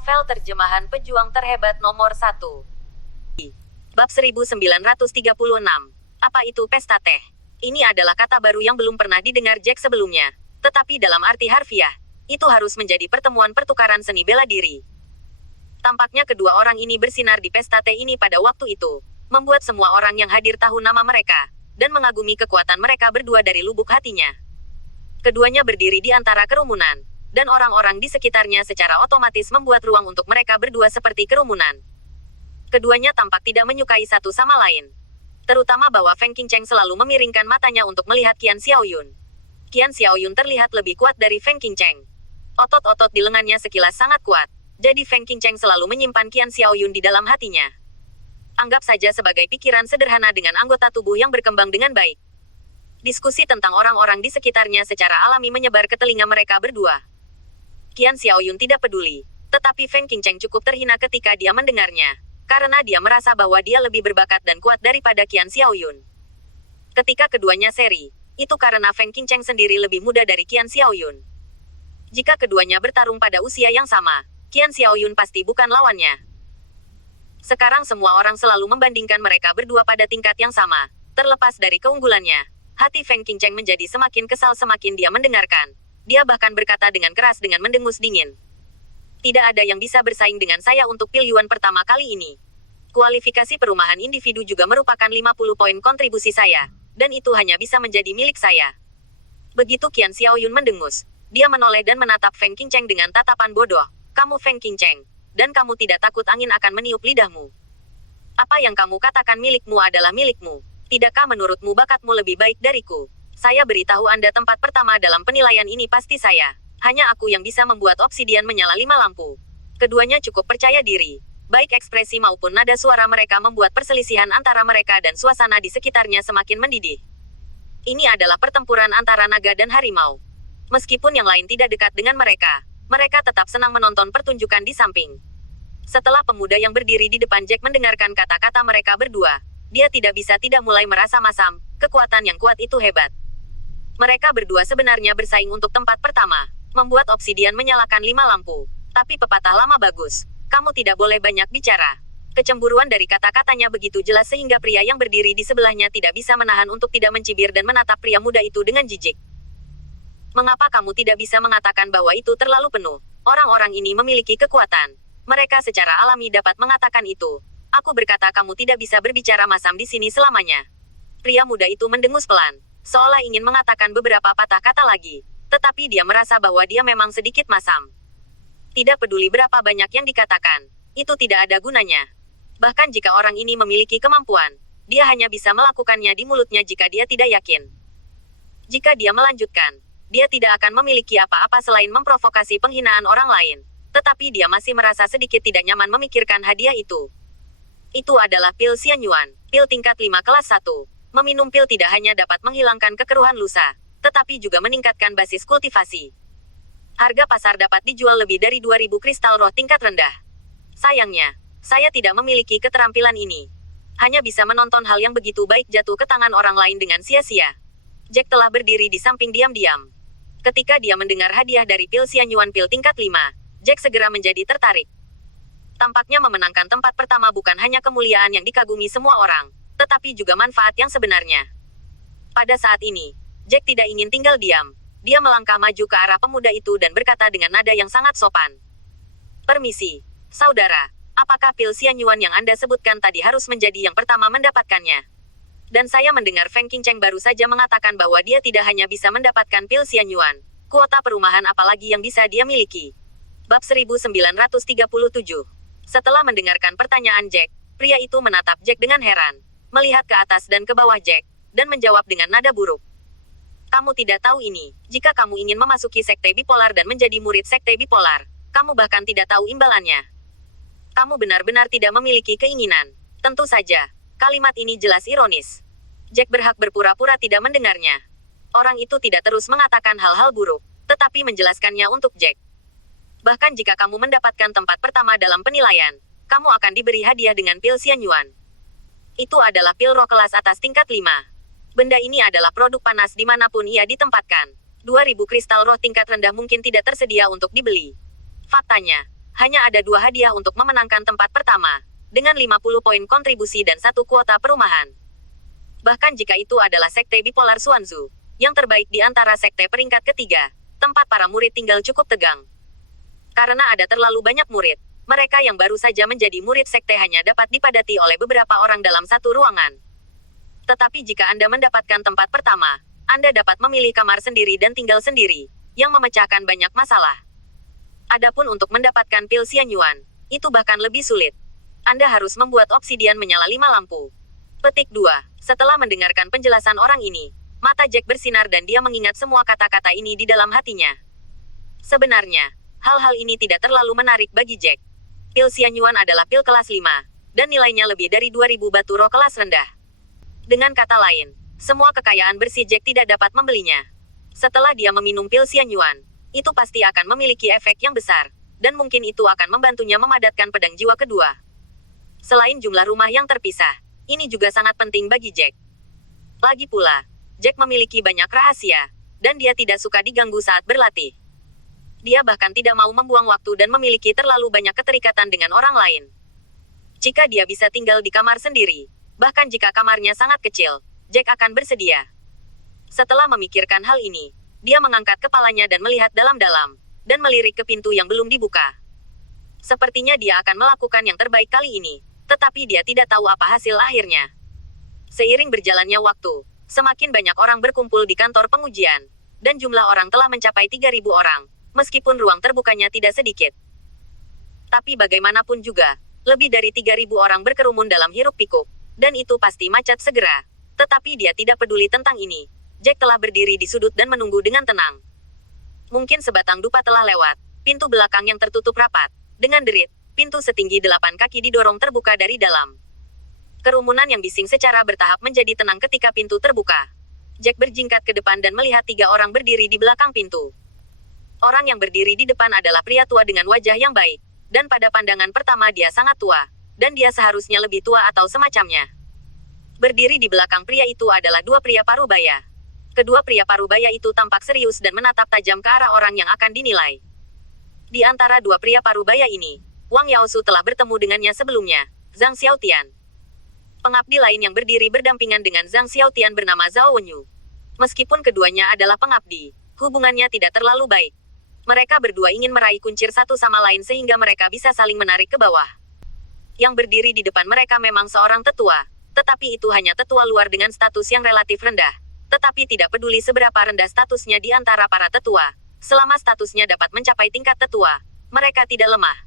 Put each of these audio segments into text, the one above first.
Novel terjemahan pejuang terhebat nomor 1. Bab 1936. Apa itu pesta teh? Ini adalah kata baru yang belum pernah didengar Jack sebelumnya. Tetapi dalam arti harfiah, itu harus menjadi pertemuan pertukaran seni bela diri. Tampaknya kedua orang ini bersinar di pesta teh ini pada waktu itu, membuat semua orang yang hadir tahu nama mereka, dan mengagumi kekuatan mereka berdua dari lubuk hatinya. Keduanya berdiri di antara kerumunan, dan orang-orang di sekitarnya secara otomatis membuat ruang untuk mereka berdua seperti kerumunan. Keduanya tampak tidak menyukai satu sama lain. Terutama bahwa Feng Qingcheng selalu memiringkan matanya untuk melihat Qian Xiaoyun. Qian Xiaoyun terlihat lebih kuat dari Feng Qingcheng. Otot-otot di lengannya sekilas sangat kuat, jadi Feng Qingcheng selalu menyimpan Qian Xiaoyun di dalam hatinya. Anggap saja sebagai pikiran sederhana dengan anggota tubuh yang berkembang dengan baik. Diskusi tentang orang-orang di sekitarnya secara alami menyebar ke telinga mereka berdua. Qian Xiaoyun tidak peduli, tetapi Feng Qingcheng cukup terhina ketika dia mendengarnya, karena dia merasa bahwa dia lebih berbakat dan kuat daripada Qian Xiaoyun. Ketika keduanya seri, itu karena Feng Qingcheng sendiri lebih muda dari Qian Xiaoyun. Jika keduanya bertarung pada usia yang sama, Qian Xiaoyun pasti bukan lawannya. Sekarang semua orang selalu membandingkan mereka berdua pada tingkat yang sama, terlepas dari keunggulannya. Hati Feng Qingcheng menjadi semakin kesal semakin dia mendengarkan. Dia bahkan berkata dengan keras dengan mendengus dingin. Tidak ada yang bisa bersaing dengan saya untuk Pil Yuan pertama kali ini. Kualifikasi perumahan individu juga merupakan 50 poin kontribusi saya, dan itu hanya bisa menjadi milik saya. Begitu Qian Xiaoyun mendengus, dia menoleh dan menatap Feng Qingcheng dengan tatapan bodoh. Kamu Feng Qingcheng, dan kamu tidak takut angin akan meniup lidahmu. Apa yang kamu katakan milikmu adalah milikmu. Tidakkah menurutmu bakatmu lebih baik dariku? Saya beritahu Anda tempat pertama dalam penilaian ini pasti saya. Hanya aku yang bisa membuat obsidian menyala 5 lampu. Keduanya cukup percaya diri. Baik ekspresi maupun nada suara mereka membuat perselisihan antara mereka dan suasana di sekitarnya semakin mendidih. Ini adalah pertempuran antara naga dan harimau. Meskipun yang lain tidak dekat dengan mereka, mereka tetap senang menonton pertunjukan di samping. Setelah pemuda yang berdiri di depan Jack mendengarkan kata-kata mereka berdua, dia tidak bisa tidak mulai merasa masam, kekuatan yang kuat itu hebat. Mereka berdua sebenarnya bersaing untuk tempat pertama, membuat obsidian menyalakan 5 lampu. Tapi pepatah lama bagus, kamu tidak boleh banyak bicara. Kecemburuan dari kata-katanya begitu jelas sehingga pria yang berdiri di sebelahnya tidak bisa menahan untuk tidak mencibir dan menatap pria muda itu dengan jijik. Mengapa kamu tidak bisa mengatakan bahwa itu terlalu penuh? Orang-orang ini memiliki kekuatan. Mereka secara alami dapat mengatakan itu. Aku berkata kamu tidak bisa berbicara masam di sini selamanya. Pria muda itu mendengus pelan, seolah ingin mengatakan beberapa patah kata lagi. Tetapi dia merasa bahwa dia memang sedikit masam. Tidak peduli berapa banyak yang dikatakan, itu tidak ada gunanya. Bahkan jika orang ini memiliki kemampuan, dia hanya bisa melakukannya di mulutnya jika dia tidak yakin. Jika dia melanjutkan, dia tidak akan memiliki apa-apa selain memprovokasi penghinaan orang lain. Tetapi dia masih merasa sedikit tidak nyaman memikirkan hadiah itu. Itu adalah pil Xianyuan, pil tingkat 5 kelas 1. Meminum pil tidak hanya dapat menghilangkan kekeruhan lusa, tetapi juga meningkatkan basis kultivasi. Harga pasar dapat dijual lebih dari 2000 kristal roh tingkat rendah. Sayangnya, saya tidak memiliki keterampilan ini. Hanya bisa menonton hal yang begitu baik jatuh ke tangan orang lain dengan sia-sia. Jack telah berdiri di samping diam-diam. Ketika dia mendengar hadiah dari pil Xianyuan pil tingkat 5, Jack segera menjadi tertarik. Tampaknya memenangkan tempat pertama bukan hanya kemuliaan yang dikagumi semua orang, tetapi juga manfaat yang sebenarnya. Pada saat ini, Jack tidak ingin tinggal diam. Dia melangkah maju ke arah pemuda itu dan berkata dengan nada yang sangat sopan. Permisi, saudara, apakah pil Xianyuan yang Anda sebutkan tadi harus menjadi yang pertama mendapatkannya? Dan saya mendengar Feng Qingcheng baru saja mengatakan bahwa dia tidak hanya bisa mendapatkan pil Xianyuan, kuota perumahan apalagi yang bisa dia miliki. Bab 1937. Setelah mendengarkan pertanyaan Jack, pria itu menatap Jack dengan heran, melihat ke atas dan ke bawah Jack, dan menjawab dengan nada buruk. Kamu tidak tahu ini, jika kamu ingin memasuki sekte bipolar dan menjadi murid sekte bipolar, kamu bahkan tidak tahu imbalannya. Kamu benar-benar tidak memiliki keinginan. Tentu saja, kalimat ini jelas ironis. Jack berhak berpura-pura tidak mendengarnya. Orang itu tidak terus mengatakan hal-hal buruk, tetapi menjelaskannya untuk Jack. Bahkan jika kamu mendapatkan tempat pertama dalam penilaian, kamu akan diberi hadiah dengan pil Xianyuan. Itu adalah pil roh kelas atas tingkat 5. Benda ini adalah produk panas dimanapun ia ditempatkan. 2000 kristal roh tingkat rendah mungkin tidak tersedia untuk dibeli. Faktanya, hanya ada 2 hadiah untuk memenangkan tempat pertama, dengan 50 poin kontribusi dan 1 kuota perumahan. Bahkan jika itu adalah sekte bipolar Xuanzu, yang terbaik di antara sekte peringkat ketiga, tempat para murid tinggal cukup tegang. Karena ada terlalu banyak murid, mereka yang baru saja menjadi murid sekte hanya dapat dipadati oleh beberapa orang dalam satu ruangan. Tetapi jika Anda mendapatkan tempat pertama, Anda dapat memilih kamar sendiri dan tinggal sendiri, yang memecahkan banyak masalah. Adapun untuk mendapatkan pil Xianyuan, itu bahkan lebih sulit. Anda harus membuat obsidian menyala 5 lampu. Petik 2. Setelah mendengarkan penjelasan orang ini, mata Jack bersinar dan dia mengingat semua kata-kata ini di dalam hatinya. Sebenarnya, hal-hal ini tidak terlalu menarik bagi Jack. Pil Xianyuan adalah pil kelas 5, dan nilainya lebih dari 2000 batu roh kelas rendah. Dengan kata lain, semua kekayaan bersih Jack tidak dapat membelinya. Setelah dia meminum pil Xianyuan, itu pasti akan memiliki efek yang besar, dan mungkin itu akan membantunya memadatkan pedang jiwa kedua. Selain jumlah rumah yang terpisah, ini juga sangat penting bagi Jack. Lagi pula, Jack memiliki banyak rahasia, dan dia tidak suka diganggu saat berlatih. Dia bahkan tidak mau membuang waktu dan memiliki terlalu banyak keterikatan dengan orang lain. Jika dia bisa tinggal di kamar sendiri, bahkan jika kamarnya sangat kecil, Jack akan bersedia. Setelah memikirkan hal ini, dia mengangkat kepalanya dan melihat dalam-dalam, dan melirik ke pintu yang belum dibuka. Sepertinya dia akan melakukan yang terbaik kali ini, tetapi dia tidak tahu apa hasil akhirnya. Seiring berjalannya waktu, semakin banyak orang berkumpul di kantor pengujian, dan jumlah orang telah mencapai 3.000 orang, meskipun ruang terbukanya tidak sedikit. Tapi bagaimanapun juga, lebih dari 3.000 orang berkerumun dalam hiruk-pikuk, dan itu pasti macet segera. Tetapi dia tidak peduli tentang ini. Jack telah berdiri di sudut dan menunggu dengan tenang. Mungkin sebatang dupa telah lewat, pintu belakang yang tertutup rapat. Dengan derit, pintu setinggi 8 kaki didorong terbuka dari dalam. Kerumunan yang bising secara bertahap menjadi tenang ketika pintu terbuka. Jack berjingkat ke depan dan melihat 3 orang berdiri di belakang pintu. Orang yang berdiri di depan adalah pria tua dengan wajah yang baik, dan pada pandangan pertama dia sangat tua, dan dia seharusnya lebih tua atau semacamnya. Berdiri di belakang pria itu adalah 2 pria parubaya. Kedua pria parubaya itu tampak serius dan menatap tajam ke arah orang yang akan dinilai. Di antara 2 pria parubaya ini, Wang Yaosu telah bertemu dengannya sebelumnya, Zhang Xiaotian. Pengabdi lain yang berdiri berdampingan dengan Zhang Xiaotian bernama Zhao Wenyu. Meskipun keduanya adalah pengabdi, hubungannya tidak terlalu baik. Mereka berdua ingin meraih kuncir satu sama lain sehingga mereka bisa saling menarik ke bawah. Yang berdiri di depan mereka memang seorang tetua, tetapi itu hanya tetua luar dengan status yang relatif rendah, tetapi tidak peduli seberapa rendah statusnya di antara para tetua. Selama statusnya dapat mencapai tingkat tetua, mereka tidak lemah.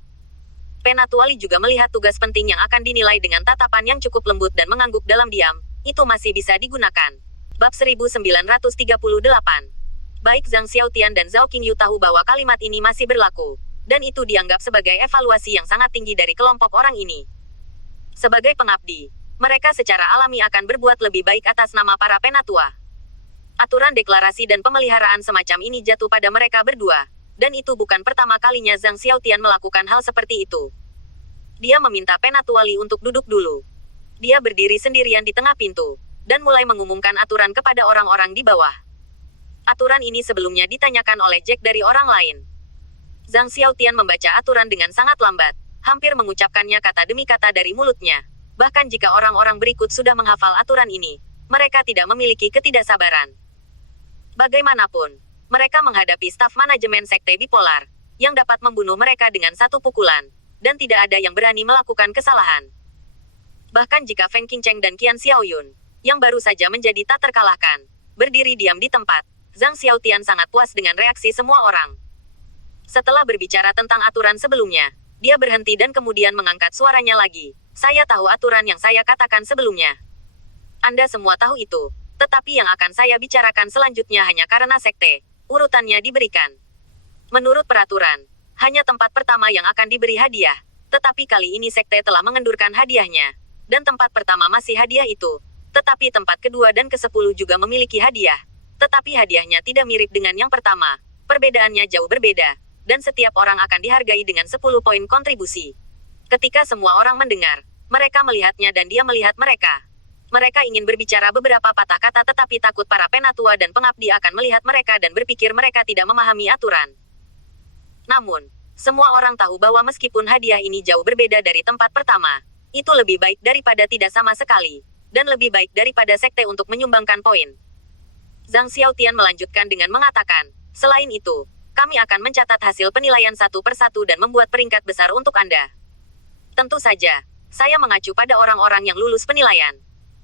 Penatuali juga melihat tugas penting yang akan dinilai dengan tatapan yang cukup lembut dan mengangguk dalam diam, itu masih bisa digunakan. Bab 1938. Baik Zhang Xiaotian dan Zhao Qingyu tahu bahwa kalimat ini masih berlaku, dan itu dianggap sebagai evaluasi yang sangat tinggi dari kelompok orang ini. Sebagai pengabdi, mereka secara alami akan berbuat lebih baik atas nama para penatua. Aturan deklarasi dan pemeliharaan semacam ini jatuh pada mereka berdua, dan itu bukan pertama kalinya Zhang Xiaotian melakukan hal seperti itu. Dia meminta penatuali untuk duduk dulu. Dia berdiri sendirian di tengah pintu, dan mulai mengumumkan aturan kepada orang-orang di bawah. Aturan ini sebelumnya ditanyakan oleh Jack dari orang lain. Zhang Xiaotian membaca aturan dengan sangat lambat, hampir mengucapkannya kata demi kata dari mulutnya. Bahkan jika orang-orang berikut sudah menghafal aturan ini, mereka tidak memiliki ketidaksabaran. Bagaimanapun, mereka menghadapi staf manajemen sekte bipolar, yang dapat membunuh mereka dengan satu pukulan, dan tidak ada yang berani melakukan kesalahan. Bahkan jika Feng Qingcheng dan Qian Xiaoyun, yang baru saja menjadi tak terkalahkan, berdiri diam di tempat, Zhang Xiaotian sangat puas dengan reaksi semua orang. Setelah berbicara tentang aturan sebelumnya, dia berhenti dan kemudian mengangkat suaranya lagi. Saya tahu aturan yang saya katakan sebelumnya. Anda semua tahu itu. Tetapi yang akan saya bicarakan selanjutnya hanya karena sekte, urutannya diberikan. Menurut peraturan, hanya tempat pertama yang akan diberi hadiah, tetapi kali ini sekte telah mengendurkan hadiahnya, dan tempat pertama masih hadiah itu, tetapi tempat kedua dan ke-10 juga memiliki hadiah, tetapi hadiahnya tidak mirip dengan yang pertama, perbedaannya jauh berbeda, dan setiap orang akan dihargai dengan 10 poin kontribusi. Ketika semua orang mendengar, mereka melihatnya dan dia melihat mereka. Mereka ingin berbicara beberapa patah kata tetapi takut para penatua dan pengabdi akan melihat mereka dan berpikir mereka tidak memahami aturan. Namun, Semua orang tahu bahwa meskipun hadiah ini jauh berbeda dari tempat pertama, itu lebih baik daripada tidak sama sekali, dan lebih baik daripada sekte untuk menyumbangkan poin. Zhang Xiaotian melanjutkan dengan mengatakan, selain itu, kami akan mencatat hasil penilaian satu persatu dan membuat peringkat besar untuk Anda. Tentu saja, saya mengacu pada orang-orang yang lulus penilaian.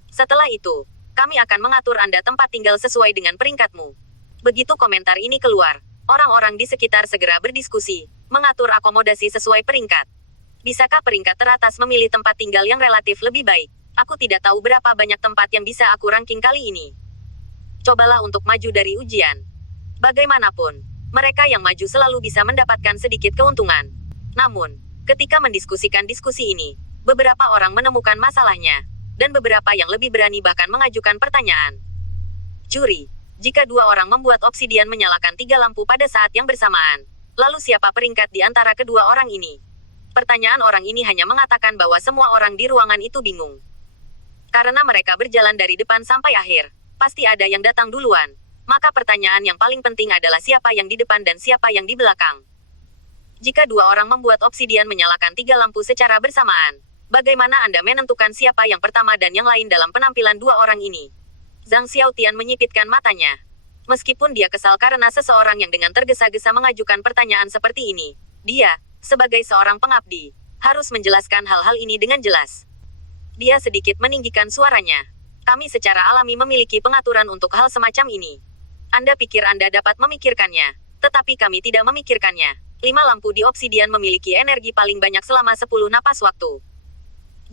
Setelah itu, kami akan mengatur Anda tempat tinggal sesuai dengan peringkatmu. Begitu komentar ini keluar, orang-orang di sekitar segera berdiskusi, mengatur akomodasi sesuai peringkat. Bisakah peringkat teratas memilih tempat tinggal yang relatif lebih baik? Aku tidak tahu berapa banyak tempat yang bisa aku ranking kali ini. Cobalah untuk maju dari ujian. Bagaimanapun, mereka yang maju selalu bisa mendapatkan sedikit keuntungan. Namun, ketika mendiskusikan diskusi ini, beberapa orang menemukan masalahnya, dan beberapa yang lebih berani bahkan mengajukan pertanyaan. Curi, jika dua orang membuat obsidian menyalakan 3 lampu pada saat yang bersamaan, lalu siapa peringkat di antara kedua orang ini? Pertanyaan orang ini hanya mengatakan bahwa semua orang di ruangan itu bingung. Karena mereka berjalan dari depan sampai akhir, pasti ada yang datang duluan. Maka pertanyaan yang paling penting adalah siapa yang di depan dan siapa yang di belakang. Jika dua orang membuat obsidian menyalakan 3 lampu secara bersamaan, bagaimana Anda menentukan siapa yang pertama dan yang lain dalam penampilan dua orang ini? Zhang Xiaotian menyipitkan matanya. Meskipun dia kesal karena seseorang yang dengan tergesa-gesa mengajukan pertanyaan seperti ini, dia, sebagai seorang pengabdi, harus menjelaskan hal-hal ini dengan jelas. Dia sedikit meninggikan suaranya. Kami secara alami memiliki pengaturan untuk hal semacam ini. Anda pikir Anda dapat memikirkannya, tetapi kami tidak memikirkannya. 5 lampu di obsidian memiliki energi paling banyak selama 10 napas waktu.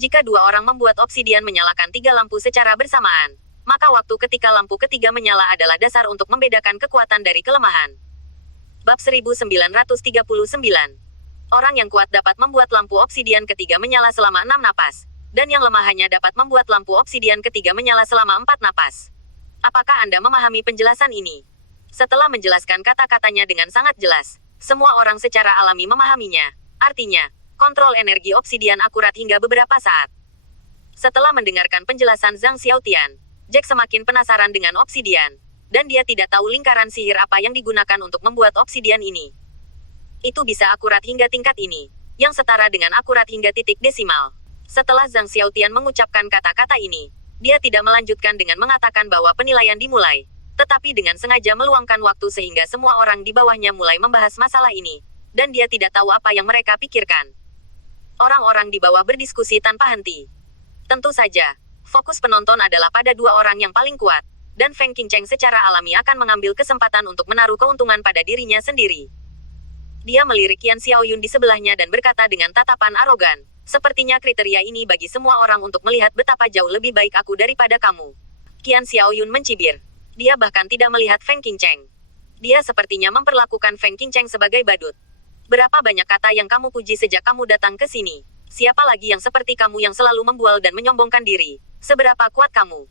Jika dua orang membuat obsidian menyalakan 3 lampu secara bersamaan, maka waktu ketika lampu ketiga menyala adalah dasar untuk membedakan kekuatan dari kelemahan. Bab 1939. Orang yang kuat dapat membuat lampu obsidian ketiga menyala selama 6 napas, dan yang lemah hanya dapat membuat lampu obsidian ketiga menyala selama 4 napas. Apakah Anda memahami penjelasan ini? Setelah menjelaskan kata-katanya dengan sangat jelas, semua orang secara alami memahaminya. Artinya, kontrol energi obsidian akurat hingga beberapa saat. Setelah mendengarkan penjelasan Zhang Xiaotian, Jack semakin penasaran dengan obsidian, dan dia tidak tahu lingkaran sihir apa yang digunakan untuk membuat obsidian ini. Itu bisa akurat hingga tingkat ini, yang setara dengan akurat hingga titik desimal. Setelah Zhang Xiaotian mengucapkan kata-kata ini, dia tidak melanjutkan dengan mengatakan bahwa penilaian dimulai, tetapi dengan sengaja meluangkan waktu sehingga semua orang di bawahnya mulai membahas masalah ini, dan dia tidak tahu apa yang mereka pikirkan. Orang-orang di bawah berdiskusi tanpa henti. Tentu saja, fokus penonton adalah pada dua orang yang paling kuat, dan Feng Qingcheng secara alami akan mengambil kesempatan untuk menaruh keuntungan pada dirinya sendiri. Dia melirik Qian Xiaoyun di sebelahnya dan berkata dengan tatapan arogan, sepertinya kriteria ini bagi semua orang untuk melihat betapa jauh lebih baik aku daripada kamu. Qian Xiaoyun mencibir. Dia bahkan tidak melihat Feng Qingcheng. Dia sepertinya memperlakukan Feng Qingcheng sebagai badut. Berapa banyak kata yang kamu puji sejak kamu datang ke sini? Siapa lagi yang seperti kamu yang selalu membual dan menyombongkan diri? Seberapa kuat kamu?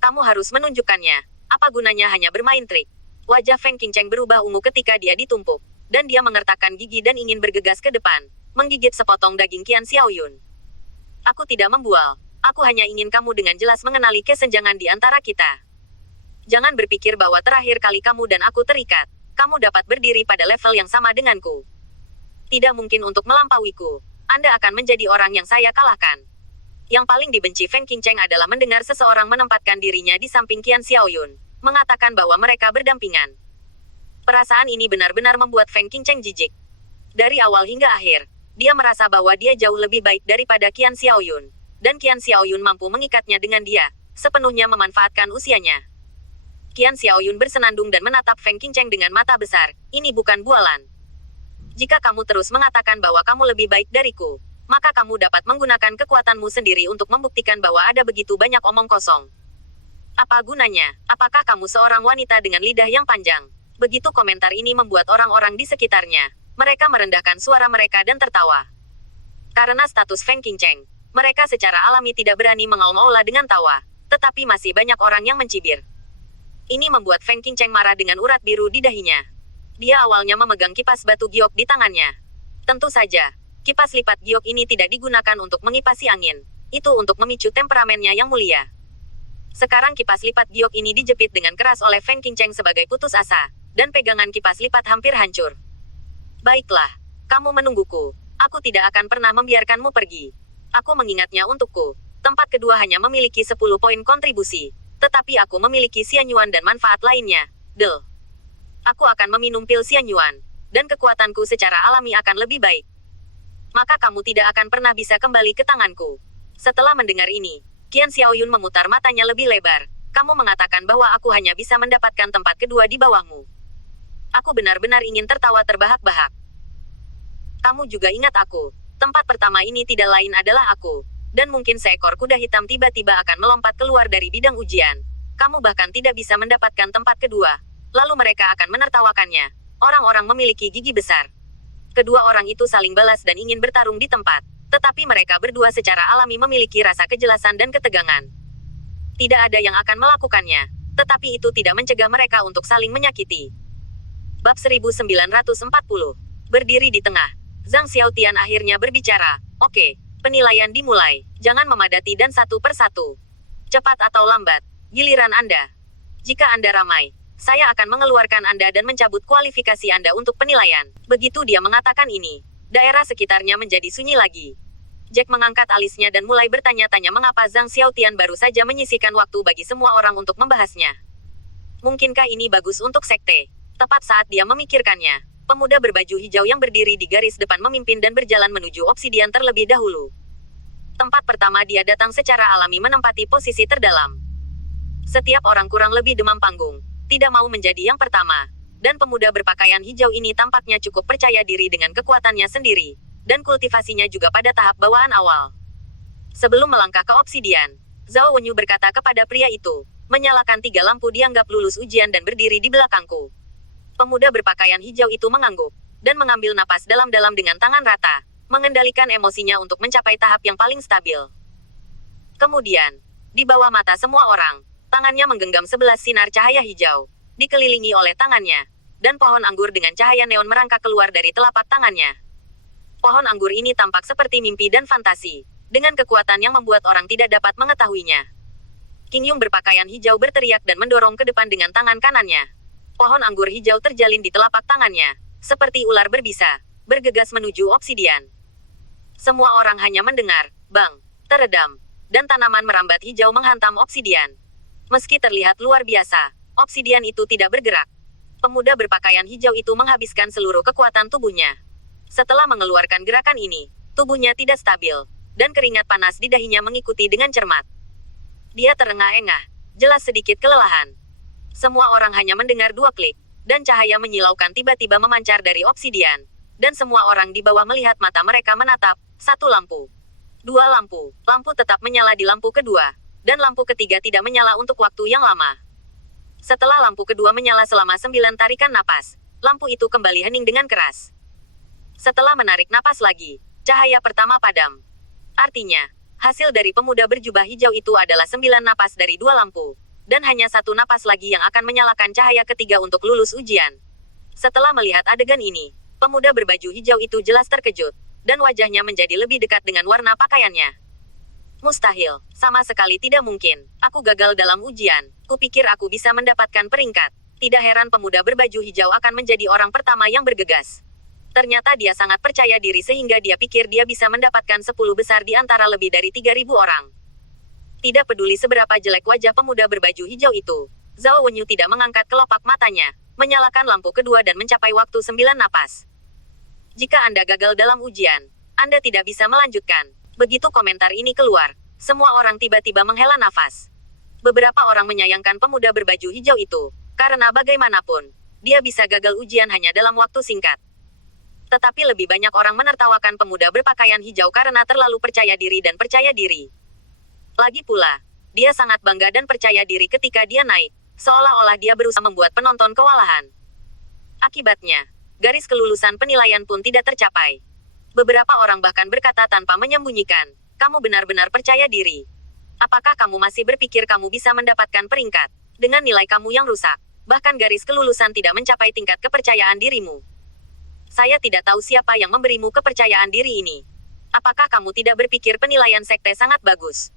Kamu harus menunjukkannya. Apa gunanya hanya bermain trik? Wajah Feng Qingcheng berubah ungu ketika dia ditumpuk, dan dia mengertakkan gigi dan ingin bergegas ke depan, menggigit sepotong daging Qian Xiaoyun. Aku tidak membual. Aku hanya ingin kamu dengan jelas mengenali kesenjangan di antara kita. Jangan berpikir bahwa terakhir kali kamu dan aku terikat, kamu dapat berdiri pada level yang sama denganku. Tidak mungkin untuk melampauiku. Anda akan menjadi orang yang saya kalahkan. Yang paling dibenci Feng Qingcheng adalah mendengar seseorang menempatkan dirinya di samping Qian Xiaoyun, mengatakan bahwa mereka berdampingan. Perasaan ini benar-benar membuat Feng Qingcheng jijik. Dari awal hingga akhir, dia merasa bahwa dia jauh lebih baik daripada Qian Xiaoyun, dan Qian Xiaoyun mampu mengikatnya dengan dia, sepenuhnya memanfaatkan usianya. Qian Xiaoyun bersenandung dan menatap Feng Qingcheng dengan mata besar, ini bukan bualan. Jika kamu terus mengatakan bahwa kamu lebih baik dariku, maka kamu dapat menggunakan kekuatanmu sendiri untuk membuktikan bahwa ada begitu banyak omong kosong. Apa gunanya? Apakah kamu seorang wanita dengan lidah yang panjang? Begitu komentar ini membuat orang-orang di sekitarnya. Mereka merendahkan suara mereka dan tertawa. Karena status Feng Qingcheng, mereka secara alami tidak berani mengaum-aula dengan tawa, tetapi masih banyak orang yang mencibir. Ini membuat Feng Qingcheng marah dengan urat biru di dahinya. Dia awalnya memegang kipas batu giok di tangannya. Tentu saja, kipas lipat giok ini tidak digunakan untuk mengipasi angin. Itu untuk memicu temperamennya yang mulia. Sekarang kipas lipat giok ini dijepit dengan keras oleh Feng Qingcheng sebagai putus asa, dan pegangan kipas lipat hampir hancur. Baiklah, Kamu menungguku. Aku tidak akan pernah membiarkanmu pergi. Aku mengingatnya untukku. Tempat kedua hanya memiliki 10 poin kontribusi. Tetapi aku memiliki Xianyuan dan manfaat lainnya. Aku akan meminum pil Xianyuan. Dan kekuatanku secara alami akan lebih baik. Maka kamu tidak akan pernah bisa kembali ke tanganku. Setelah mendengar ini, Qian Xiaoyun memutar matanya lebih lebar. Kamu mengatakan bahwa aku hanya bisa mendapatkan tempat kedua di bawahmu. Aku benar-benar ingin tertawa terbahak-bahak. Kamu juga ingat aku. Tempat pertama ini tidak lain adalah aku. Dan mungkin seekor kuda hitam tiba-tiba akan melompat keluar dari bidang ujian. Kamu bahkan tidak bisa mendapatkan tempat kedua. Lalu mereka akan menertawakannya. Orang-orang memiliki gigi besar. Kedua orang itu saling balas dan ingin bertarung di tempat. Tetapi mereka berdua secara alami memiliki rasa kejelasan dan ketegangan. Tidak ada yang akan melakukannya. Tetapi itu tidak mencegah mereka untuk saling menyakiti. Bab 1940. Berdiri di tengah. Zhang Xiaotian akhirnya berbicara. Oke, penilaian dimulai. Jangan memadati dan satu persatu. Cepat atau lambat, giliran Anda. Jika Anda ramai, saya akan mengeluarkan Anda dan mencabut kualifikasi Anda untuk penilaian. Begitu dia mengatakan ini, daerah sekitarnya menjadi sunyi lagi. Jack mengangkat alisnya dan mulai bertanya-tanya mengapa Zhang Xiaotian baru saja menyisihkan waktu bagi semua orang untuk membahasnya. Mungkinkah ini bagus untuk sekte? Tepat saat dia memikirkannya, pemuda berbaju hijau yang berdiri di garis depan memimpin dan berjalan menuju obsidian terlebih dahulu. Tempat pertama dia datang secara alami menempati posisi terdalam. Setiap orang kurang lebih demam panggung. Tidak mau menjadi yang pertama. Dan pemuda berpakaian hijau ini tampaknya cukup percaya diri dengan kekuatannya sendiri. Dan kultivasinya juga pada tahap bawaan awal. Sebelum melangkah ke obsidian, Zhao Wenyu berkata kepada pria itu, menyalakan 3 lampu dianggap lulus ujian dan berdiri di belakangku. Pemuda berpakaian hijau itu mengangguk, dan mengambil napas dalam-dalam dengan tangan rata, mengendalikan emosinya untuk mencapai tahap yang paling stabil. Kemudian, di bawah mata semua orang, tangannya menggenggam 11 sinar cahaya hijau, dikelilingi oleh tangannya, dan pohon anggur dengan cahaya neon merangkak keluar dari telapak tangannya. Pohon anggur ini tampak seperti mimpi dan fantasi, dengan kekuatan yang membuat orang tidak dapat mengetahuinya. King Yung berpakaian hijau berteriak dan mendorong ke depan dengan tangan kanannya. Pohon anggur hijau terjalin di telapak tangannya, seperti ular berbisa, bergegas menuju obsidian. Semua orang hanya mendengar, bang, teredam, dan tanaman merambat hijau menghantam obsidian. Meski terlihat luar biasa, obsidian itu tidak bergerak. Pemuda berpakaian hijau itu menghabiskan seluruh kekuatan tubuhnya. Setelah mengeluarkan gerakan ini, tubuhnya tidak stabil, dan keringat panas di dahinya mengikuti dengan cermat. Dia terengah-engah, jelas sedikit kelelahan. Semua orang hanya mendengar 2 klik, dan cahaya menyilaukan tiba-tiba memancar dari obsidian. Dan semua orang di bawah melihat mata mereka menatap, 1 lampu. 2 lampu, lampu tetap menyala di lampu kedua. Dan lampu ketiga tidak menyala untuk waktu yang lama. Setelah lampu kedua menyala selama 9 tarikan napas, lampu itu kembali hening dengan keras. Setelah menarik napas lagi, cahaya pertama padam. Artinya, hasil dari pemuda berjubah hijau itu adalah 9 napas dari 2 lampu. Dan hanya 1 napas lagi yang akan menyalakan cahaya ketiga untuk lulus ujian. Setelah melihat adegan ini, pemuda berbaju hijau itu jelas terkejut, dan wajahnya menjadi lebih dekat dengan warna pakaiannya. Mustahil, sama sekali tidak mungkin. Aku gagal dalam ujian. Kupikir aku bisa mendapatkan peringkat. Tidak heran pemuda berbaju hijau akan menjadi orang pertama yang bergegas. Ternyata dia sangat percaya diri sehingga dia pikir dia bisa mendapatkan 10 besar di antara lebih dari 3.000 orang. Tidak peduli seberapa jelek wajah pemuda berbaju hijau itu, Zhao Wenyu tidak mengangkat kelopak matanya, menyalakan lampu kedua dan mencapai waktu 9 napas. Jika Anda gagal dalam ujian, Anda tidak bisa melanjutkan. Begitu komentar ini keluar, semua orang tiba-tiba menghela nafas. Beberapa orang menyayangkan pemuda berbaju hijau itu, karena bagaimanapun, dia bisa gagal ujian hanya dalam waktu singkat. Tetapi lebih banyak orang menertawakan pemuda berpakaian hijau karena terlalu percaya diri dan percaya diri. Lagi pula, dia sangat bangga dan percaya diri ketika dia naik, seolah-olah dia berusaha membuat penonton kewalahan. Akibatnya, garis kelulusan penilaian pun tidak tercapai. Beberapa orang bahkan berkata tanpa menyembunyikan, kamu benar-benar percaya diri. Apakah kamu masih berpikir kamu bisa mendapatkan peringkat? Dengan nilai kamu yang rusak, bahkan garis kelulusan tidak mencapai tingkat kepercayaan dirimu. Saya tidak tahu siapa yang memberimu kepercayaan diri ini. Apakah kamu tidak berpikir penilaian sekte sangat bagus?